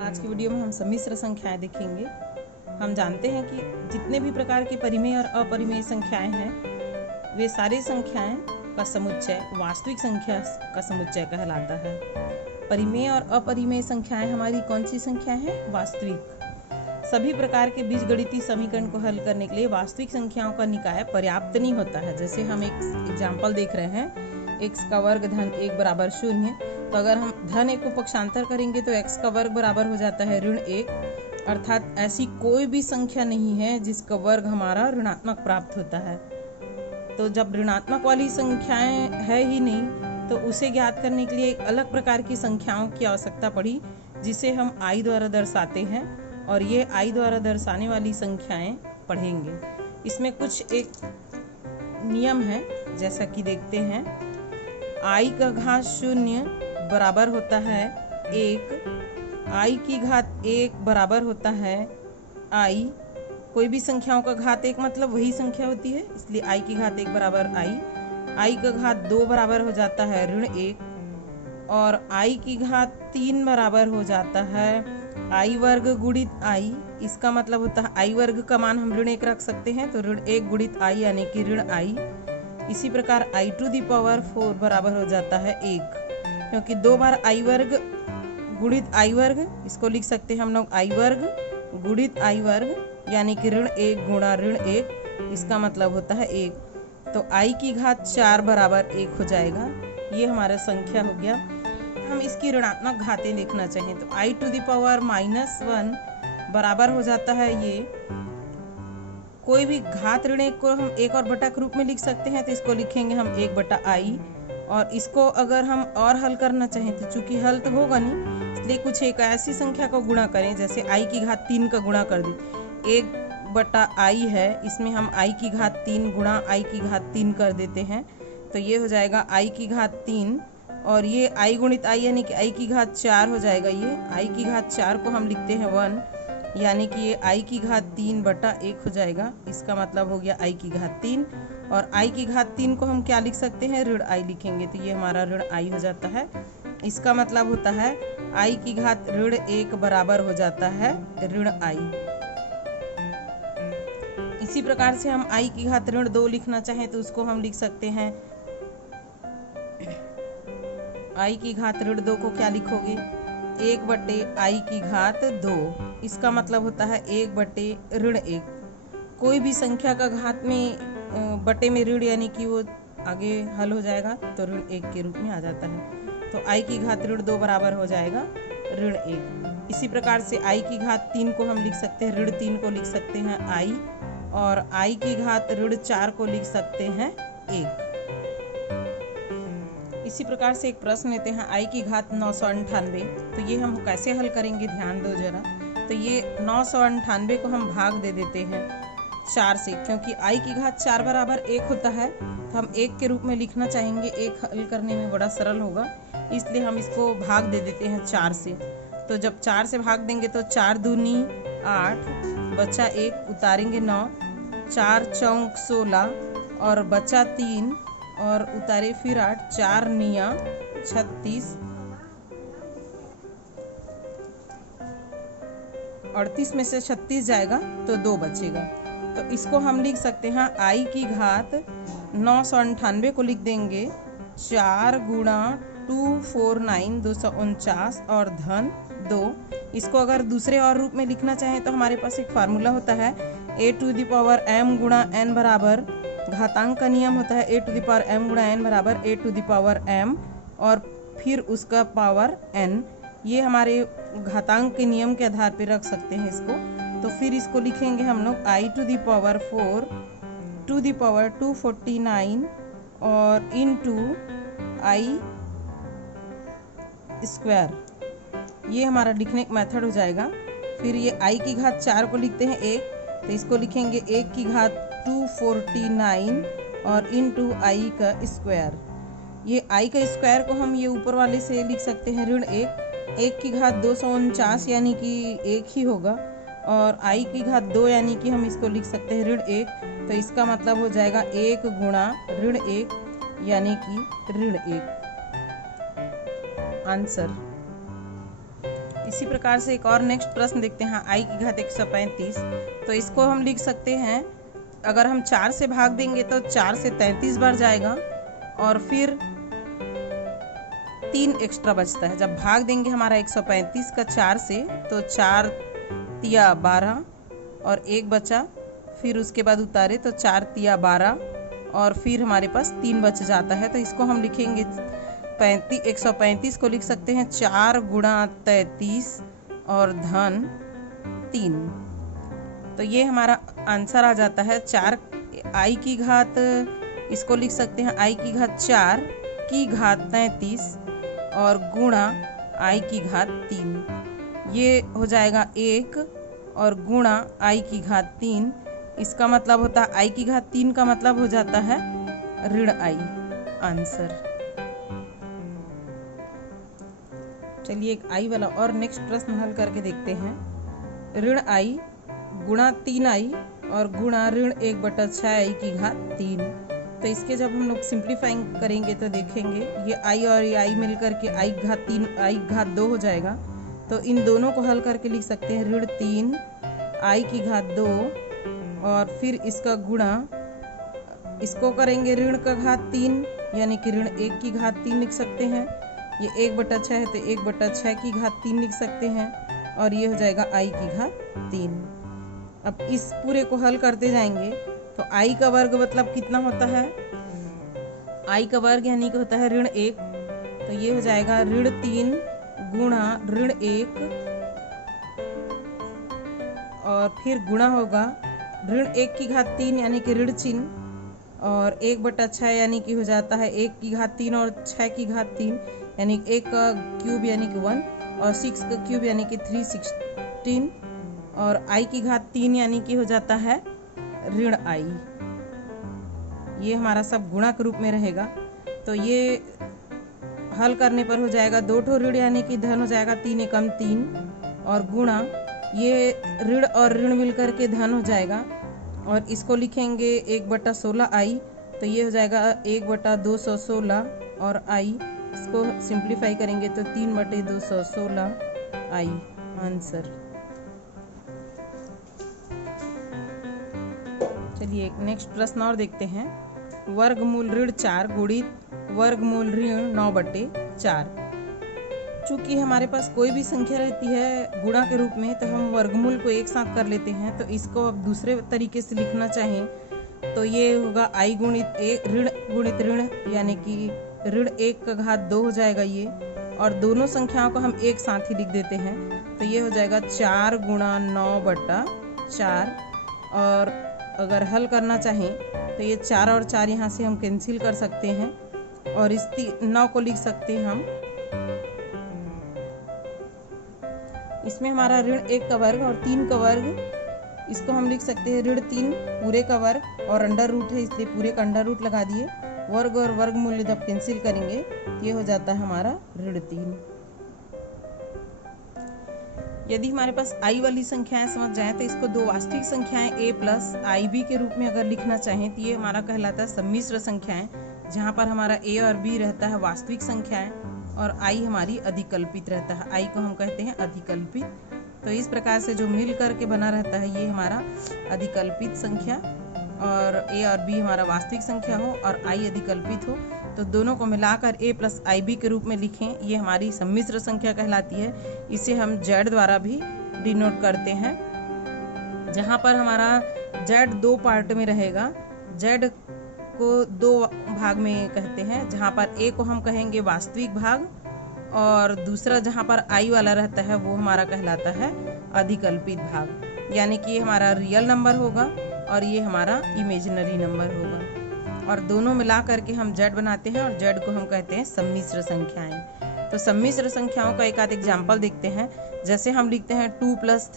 आज की वीडियो में हम सम्मिश्र संख्याएं देखेंगे। हम जानते हैं कि जितने भी प्रकार की परिमेय और अपरिमेय संख्याएं हैं वे सारी संख्याएं का समुच्चय वास्तविक संख्या का समुच्चय कहलाता है। परिमेय और अपरिमेय संख्याएं हमारी कौन सी संख्या है? वास्तविक। सभी प्रकार के बीजगणितीय समीकरण को हल करने के लिए वास्तविक संख्याओं का निकाय पर्याप्त नहीं होता है। जैसे हम एक एग्जाम्पल देख रहे हैं, x का वर्ग धन 1 बराबर 0। तो अगर हम धन 1 को पक्षांतर करेंगे तो x का वर्ग बराबर हो जाता है ऋण 1। अर्थात ऐसी कोई भी संख्या नहीं है जिसका वर्ग हमारा ऋणात्मक प्राप्त होता है। तो जब ऋणात्मक वाली संख्याएं है ही नहीं तो उसे ज्ञात करने के लिए एक अलग प्रकार की संख्याओं की आवश्यकता पड़ी, जिसे हम i द्वारा दर्शाते हैं। और ये i द्वारा दर्शाने वाली संख्याएं पढ़ेंगे। इसमें कुछ एक नियम है, जैसा कि देखते हैं। i का घात 0 बराबर होता है 1, i की घात 1 बराबर होता है i। कोई भी संख्याओं का घात 1 मतलब वही संख्या होती है, इसलिए i की घात 1 बराबर i का घात 2 बराबर हो जाता है ऋण 1, और i की घात 3 बराबर हो जाता है i वर्ग गुणित i। इसका मतलब होता है i वर्ग का मान हम ऋण 1 रख सकते हैं, तो ऋण 1 गुणित i यानी कि ऋण i। इसी प्रकार i टू दी पावर 4 बराबर हो जाता है 1, क्योंकि 2 बार i वर्ग गुणित i वर्ग, इसको लिख सकते हैं हम लोग i वर्ग गुणित i वर्ग यानी कि ऋण 1 गुणा ऋण 1। इसका मतलब होता है 1। तो i की घात 4 बराबर 1 हो जाएगा। ये हमारा संख्या हो गया। हम इसकी ऋणात्मक घातें देखना चाहें तो i टू दी पावर -1 बराबर हो जाता है ये। कोई भी घात ऋण 1 को हम 1 और बटा के रूप में लिख सकते हैं, तो इसको लिखेंगे हम 1 बटा i। और इसको अगर हम और हल करना चाहें तो चूंकि हल तो होगा नहीं, इसलिए कुछ एक ऐसी संख्या को गुणा करें, जैसे i की घात 3 का गुणा कर दें। 1 बटा i है, इसमें हम i की घात 3 गुणा i की घात 3 कर देते हैं, तो ये हो जाएगा i की घात 3। और ये i गुणित i यानी कि i की घात 4 हो जाएगा। ये i की घात 4 को हम लिखते हैं 1, यानी कि ये i की घात 3 बटा 1 हो जाएगा। इसका मतलब हो गया i की घात 3। और i की घात 3 को हम क्या लिख सकते हैं? ऋण i लिखेंगे, तो ये हमारा ऋण i हो जाता है। इसका मतलब होता है i की घात ऋण 1 बराबर हो जाता है ऋण i। इसी प्रकार से हम i की घात ऋण 2 लिखना चाहें तो उसको हम लिख सकते हैं। i की घात ऋण 2 को क्या लिखोगे? 1 बटे i की घात 2। इसका मतलब होता है 1 बटे ऋण 1। कोई भी संख्या का घात में बटे में ऋण यानी कि वो आगे हल हो जाएगा, तो ऋण 1 के रूप में आ जाता है। तो i की घात ऋण 2 बराबर हो जाएगा ऋण 1। इसी प्रकार से i की घात 3 को हम लिख सकते हैं, ऋण 3 को लिख सकते हैं i, और i की घात ऋण 4 को लिख सकते हैं 1। इसी प्रकार से एक प्रश्न लेते हैं, i की घात 998। तो ये हम कैसे हल करेंगे, ध्यान दो जरा। तो ये 998 को हम भाग दे देते हैं 4 से, क्योंकि i की घात 4 बराबर 1 होता है, तो हम 1 के रूप में लिखना चाहेंगे। 1 हल करने में बड़ा सरल होगा, इसलिए हम इसको भाग दे देते हैं 4 से। तो जब 4 से भाग देंगे तो 4 दूनी 8, बचा 1, उतारेंगे 9, 4 चौक 16 और बचा 3 और उतारे फिर 8, 4 निया 36, 38 में से 36 जाएगा तो 2 बचेगा। तो इसको हम लिख सकते हैं i की घात 998 को लिख देंगे 4 गुणा 249 249 और धन 2। इसको अगर दूसरे और रूप में लिखना चाहें तो हमारे पास एक फार्मूला होता है, a to the power m गुणा n बराबर, घातांक का नियम होता है a to the power m गुणा n बराबर a to the power m और फिर उसका पावर n। ये हमारे घातांक के नियम के आधार पर रख सकते हैं इसको। तो फिर इसको लिखेंगे हम लोग i to the power 4 to the power 249 और इनटू i स्क्वायर। ये हमारा लिखने का मेथड हो जाएगा। फिर ये i की घात 4 को लिखते हैं 1, तो इसको लिखेंगे 1 की घात 249 और इनटू i का स्क्वायर। ये i का स्क्वायर को हम ये ऊपर वाले से लिख सकते हैं ऋण 1 की घात 249 यानी कि 1 ही होगा, और i की घात 2 यानी कि हम इसको लिख सकते हैं ऋण 1। तो इसका मतलब हो जाएगा 1 गुणा ऋण 1 यानी कि ऋण 1। आंसर। इसी प्रकार से एक और नेक्स्ट प्रश्न देखते हैं, i की घात 135। तो इसको हम लिख सकते हैं, अगर हम 4 से भाग देंगे तो 4 से 33 बार जाएगा और फिर 3 एक्स्ट्रा बचता है। जब भाग देंगे हमारा 135 का 4 से तो 4 तिया 12 और 1 बचा, फिर उसके बाद उतारे तो 4 तिया 12 और फिर हमारे पास 3 बच जाता है। तो इसको हम लिखेंगे 135 को लिख सकते हैं 4 गुणा 33 और धन 3। तो ये हमारा आंसर आ जाता है 4 i की घात, इसको लिख सकते हैं i की घात 4 की घात 33 और गुणा i की घात 3। ये हो जाएगा 1 और गुणा i की घात 3। इसका मतलब होता है i की घात 3 का मतलब हो जाता है ऋण i। आंसर। चलिए एक i वाला और नेक्स्ट प्रश्न हल करके देखते हैं। ऋण i गुणा 3i और गुणा ऋण 1/6i की घात 3। तो इसके जब हम लोग सिंप्लीफाइंग करेंगे तो देखेंगे ये i और ये i मिलकर के i घात 3 i घात 2 हो जाएगा। तो इन दोनों को हल करके लिख सकते हैं ऋण 3 i की घात 2 और फिर इसका गुणा, इसको करेंगे ऋण का घात 3 यानी कि ऋण 1 की घात 3 लिख सकते हैं। ये 1/6 है तो 1/6 की घात 3 लिख सकते हैं और ये हो जाएगा i की घात 3। अब इस पूरे को हल करते जाएंगे तो i का वर्ग मतलब कितना होता है, i का वर्ग यानी कि होता है ऋण 1। तो ये हो जाएगा ऋण 3 गुणा ऋण 1 और फिर गुणा होगा ऋण 1 की घात 3 यानी कि ऋण चिन्ह और 1/6 यानी कि हो जाता है 1 की घात 3 और 6 की घात 3 यानी 1 का क्यूब यानी कि 1 और 6 का क्यूब यानी कि 316 और i की घात 3 यानी कि हो जाता है ऋण i। ये हमारा सब गुणा के रूप में रहेगा। तो ये हल करने पर हो जाएगा 2 ठो ऋण यानी कि धन हो जाएगा 3 एकम 3 और गुणा ये ऋण और ऋण मिलकर के धन हो जाएगा और इसको लिखेंगे 1/16i। तो ये हो जाएगा 1/216 और i, इसको सिंप्लीफाई करेंगे तो 3/216 i। आंसर। चलिए एक नेक्स्ट प्रश्न और देखते हैं। वर्गमूल ऋण 4 गुणित वर्गमूल ऋण 9/4। चूंकि हमारे पास कोई भी संख्या रहती है गुणा के रूप में तो हम वर्गमूल को एक साथ कर लेते हैं। तो इसको अब दूसरे तरीके से लिखना चाहें तो ये होगा i गुणित ऋण गुणित ऋण यानी कि ऋण 1 का घात 2 हो जाएगा ये, और दोनों संख्याओं को हम एक साथ ही लिख देते हैं। तो ये हो जाएगा 4 गुणा 9/4 और अगर हल करना चाहें तो ये 4 और 4 यहाँ से हम कैंसिल कर सकते हैं और इस 9 को लिख सकते हैं हम। इसमें हमारा ऋण 1 का वर्ग और 3 का वर्ग, इसको हम लिख सकते हैं ऋण 3 पूरे का वर्ग और अंडर रूट है इसलिए पूरे का अंडर रूट लगा दिए। वर्ग और वर्ग मूल्य जब कैंसिल करेंगे ये हो जाता है हमारा ऋण 3। यदि हमारे पास i वाली संख्याएं समझ जाएं तो इसको दो वास्तविक संख्याएं a प्लस ib के रूप में अगर लिखना चाहें तो ये हमारा कहलाता है सम्मिश्र संख्याएं, जहां पर हमारा a और b रहता है वास्तविक संख्याएं और i हमारी अधिकल्पित रहता है। i को हम कहते हैं अधिकल्पित। तो इस प्रकार से जो मिल करके बना रहता है ये हमारा अधिकल्पित संख्या और a और b हमारा वास्तविक संख्या हो और i अधिकल्पित हो तो दोनों को मिलाकर a प्लस ib के रूप में लिखें, ये हमारी सम्मिश्र संख्या कहलाती है। इसे हम z द्वारा भी डिनोट करते हैं, जहाँ पर हमारा z 2 पार्ट में रहेगा। z को 2 भाग में कहते हैं, जहाँ पर a को हम कहेंगे वास्तविक भाग और दूसरा जहाँ पर i वाला रहता है वो हमारा कहलाता है अधिकल्पित भाग, यानी कि ये हमारा रियल नंबर होगा और ये हमारा इमेजिनरी नंबर होगा और दोनों मिला करके हम z बनाते हैं और z को हम कहते हैं सम्मिश्र संख्याएं। तो सम्मिश्र संख्याओं का एक आध एग्जाम्पल देखते हैं। जैसे हम लिखते हैं 2 +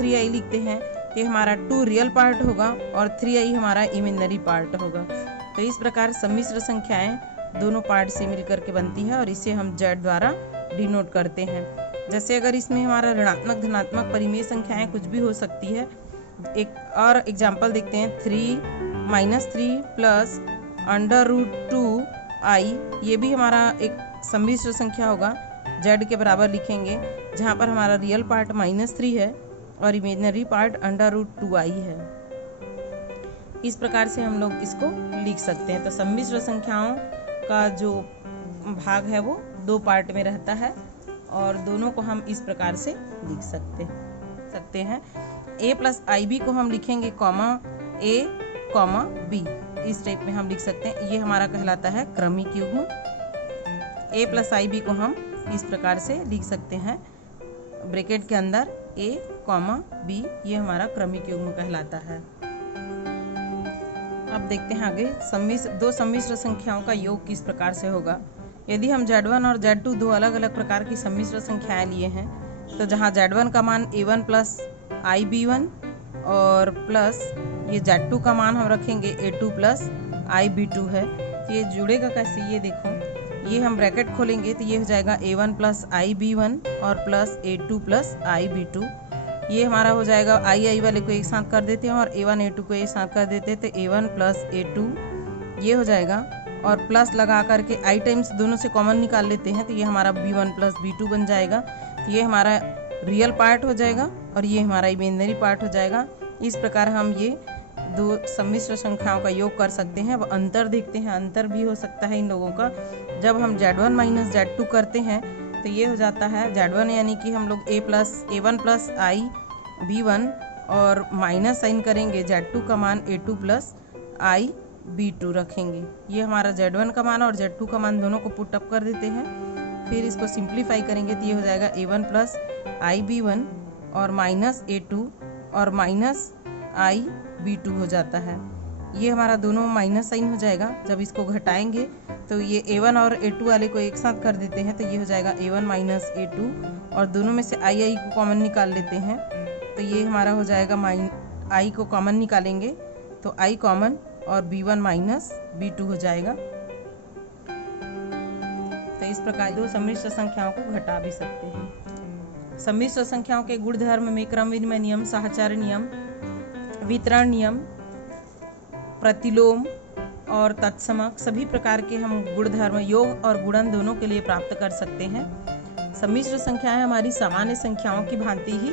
3i लिखते हैं, ये हमारा 2 रियल पार्ट होगा और 3i हमारा इमेजिनरी पार्ट होगा। तो इस प्रकार सम्मिश्र संख्याएं दोनों पार्ट से मिलकर के बनती है और इसे हम z द्वारा डिनोट करते हैं। जैसे अगर इसमें हमारा ऋणात्मक धनात्मक परिमेय संख्याएं कुछ भी हो सकती है। एक और एग्जाम्पल देखते हैं 3 + √2i, ये भी हमारा एक सम्मिश्र संख्या होगा z के बराबर लिखेंगे, जहाँ पर हमारा रियल पार्ट -3 है और इमेजिनरी पार्ट √2i है। इस प्रकार से हम लोग इसको लिख सकते हैं। तो सम्मिश्र संख्याओं का जो भाग है वो 2 पार्ट में रहता है और दोनों को हम इस प्रकार से लिख सकते हैं। a प्लस IB को हम लिखेंगे कॉमा a कॉमा b, इस टाइप में हम लिख सकते हैं। ये हमारा कहलाता है क्रमिक युग्म। a प्लस IB को हम इस प्रकार से लिख सकते हैं, ब्रैकेट के अंदर a कॉमा b, ये हमारा क्रमिक युग्म कहलाता है। अब देखते हैं आगे दो सम्मिश्र संख्याओं का योग किस प्रकार से होगा। यदि हम Z1 और Z2 दो अलग अलग प्रकार की सम्मिश्र संख्याएं लिए हैं, तो जहां Z1 का मान a1 प्लस IB1 और प्लस ये Z2 का मान हम रखेंगे a2 प्लस IB2 है। तो ये जुड़ेगा कैसे, ये देखो, ये हम ब्रैकेट खोलेंगे तो ये हो जाएगा a1 प्लस IB1 और प्लस a2 प्लस IB2। ये हमारा हो जाएगा आई वाले को एक साथ कर देते हैं और a1 a2 को एक साथ कर देते हैं, तो a1 प्लस a2 ये हो जाएगा और प्लस लगा करके i टाइम्स दोनों से कॉमन निकाल लेते हैं, तो ये हमारा b1 प्लस b2 बन जाएगा। तो ये हमारा रियल पार्ट हो जाएगा और ये हमारा इमेजिनरी पार्ट हो जाएगा। इस प्रकार हम ये दो सम्मिश्र संख्याओं का योग कर सकते हैं। अब अंतर देखते हैं, अंतर भी हो सकता है इन लोगों का। जब हम Z1 माइनस Z2 करते हैं तो ये हो जाता है Z1 यानी कि हम लोग a1 प्लस IB1 और माइनस साइन करेंगे, Z2 का मान a2 प्लस IB2 रखेंगे। ये हमारा Z1 का मान और Z2 का मान दोनों को पुट अप कर देते हैं, फिर इसको सिंप्लीफाई करेंगे तो ये हो जाएगा a1 प्लस IB1 और माइनस a2 और माइनस IB2 हो जाता है। ये हमारा दोनों माइनस साइन हो जाएगा। जब इसको घटाएंगे तो ये a1 और a2 वाले को एक साथ कर देते हैं, तो ये हो जाएगा a1 माइनस a2 और दोनों में से i को कॉमन निकाल लेते हैं, तो ये हमारा हो जाएगा i को कॉमन निकालेंगे तो i कॉमन और b1 माइनस b2 हो जाएगा। तो इस प्रकार दो सम्मिश्र संख्याओं को घटा भी सकते हैं। सम्मिश्र संख्याओं के गुणधर्म में क्रम विनिमय नियम, साहचर्य नियम, वितरण नियम, प्रतिलोम और तत्समक सभी प्रकार के हम गुणधर्म योग और गुणन दोनों के लिए प्राप्त कर सकते हैं। सम्मिश्र संख्याएं हमारी सामान्य संख्याओं की भांति ही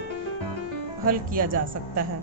हल किया जा सकता है।